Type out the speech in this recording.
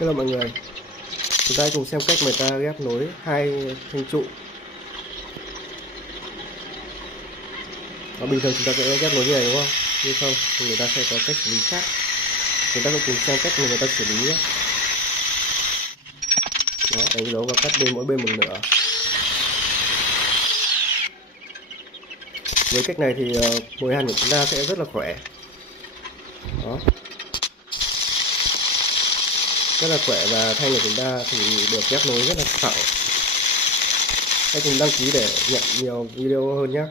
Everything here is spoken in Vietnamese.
Hello mọi người, chúng ta cùng xem cách người ta ghép nối hai thanh trụ. Bình thường chúng ta sẽ ghép nối như này đúng không? Nhưng không, người ta sẽ có cách xử lý khác. Chúng ta cùng xem cách mà người ta xử lý nhé. Đó, đánh dấu và cắt mỗi bên một nửa. Với cách này thì mồi hàn của chúng ta sẽ rất là khỏe. Đó, rất là khỏe và thanh của chúng ta thì được ghép nối rất là phẳng. Hãy cùng đăng ký để nhận nhiều video hơn nhé.